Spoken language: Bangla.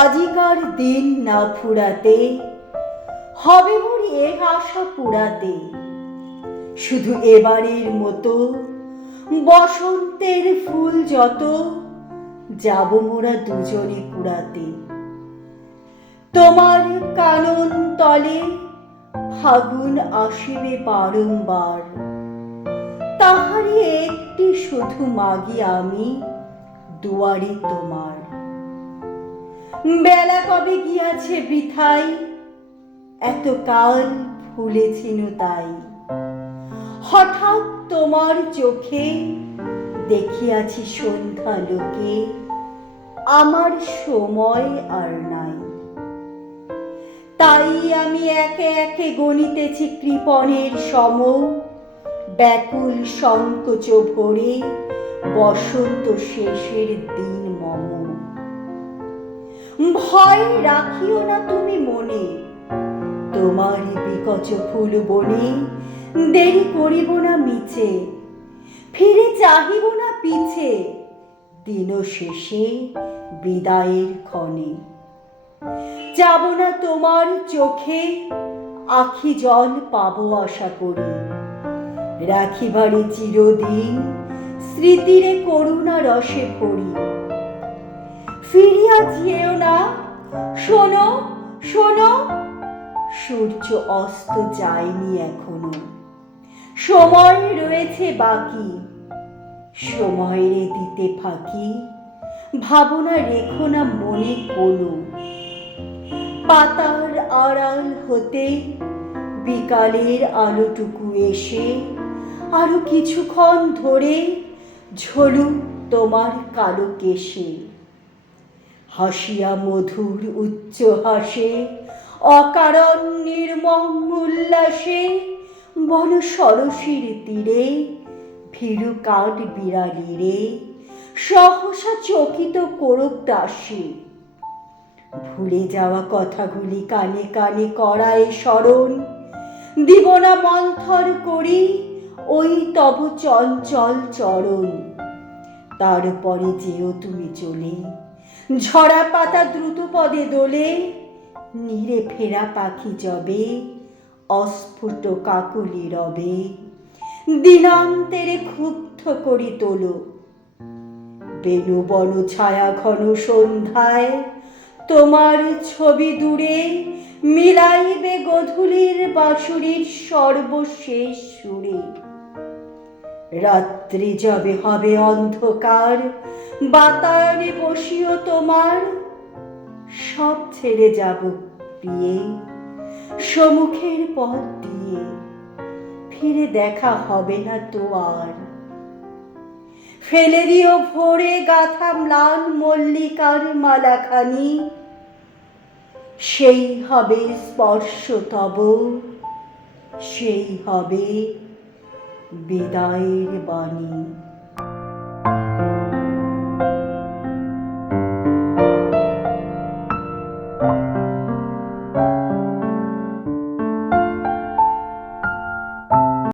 আজিকার দিন না ফুরাতে হবে মোর এ আশা পুরাতে। শুধু এবারের মতো বসন্তের ফুল যত যাব মোরা দুজনে কুড়াতে। তোমার কানন তলে ফাগুন আসিবে বারংবার, তাহারই একটি শুধু মাগি আমি দুয়ারে তোমার। বেলা কবে গিয়াছে বৃথাই, এত কাল ভুলেছিনু তাই। হঠাৎ তোমার চোখে দেখিয়াছি সন্ধ্যা লোকে, আমার সময় আর নাই। তাই আমি একে একে গণিতেছি কৃপণের সম, ব্যাকুল সংকোচ ভরে বসন্ত শেষের দিন মম। ভয় রাখিও না তুমি মনে, তোমারই বিকচ ফুল বনে দেরি করিব না মিছে। ফিরে চাহিব না পিছে, দিন শেষে বিদায়ের ক্ষণে। যাব না তোমার চোখে আখি জল পাবো আশা করি, রাখিবারে চিরদিন স্মৃতিরে করুণা রসে ভরি। ফিরিয়া যেও না, শোনো শোনো, সূর্য অস্ত যায়নি এখনো, সময় রয়েছে বাকি। সময়ের দিতে ফাঁকি, ভাবনা রেখো না মনে কোনো। পাতার আড়াল হতে বিকালের আলোটুকু এসে আরো কিছুক্ষণ ধরে ঝলুক তোমার কালো কেশে। হাসিয়া মধুর উচ্চ হাসে, অকারণ নির্মম উল্লাসে বন সরসীর তীরে ভীরু কাঠ বিড়ালিরে সহসা চকিত করুক দাসী। ভুলে যাওয়া কথাগুলি কানে কানে করায় স্মরণ, দিব না মন্থর করি ওই তব চঞ্চল চরণ। তারপরে যেও তুমি চলে, ঝরা পাতা দ্রুত পদে দোলে, নীরে ফেরা পাখি যবে অস্ফুট কাকলি রবে। দিনান্তেরে ক্ষুব্ধ করি তোলো, বেনু বন ছায়া ঘন সন্ধ্যায় তোমার ছবি দূরে মিলাইবে গধূলির বাঁশুরির সর্বশেষ সুরে। রাত্রি যবে হবে অন্ধকার, বাতায়নে বসিও তোমার, সব ছেড়ে যাব প্রিয়ে সম্মুখের পথ দিয়ে, ফিরে দেখা হবে না তো আর। ফেলে দিও ভোরে গাথা ম্লান মল্লিকার মালাখানি, সেই হবে স্পর্শ তব, সেই হবে বিদায়ের বাণী।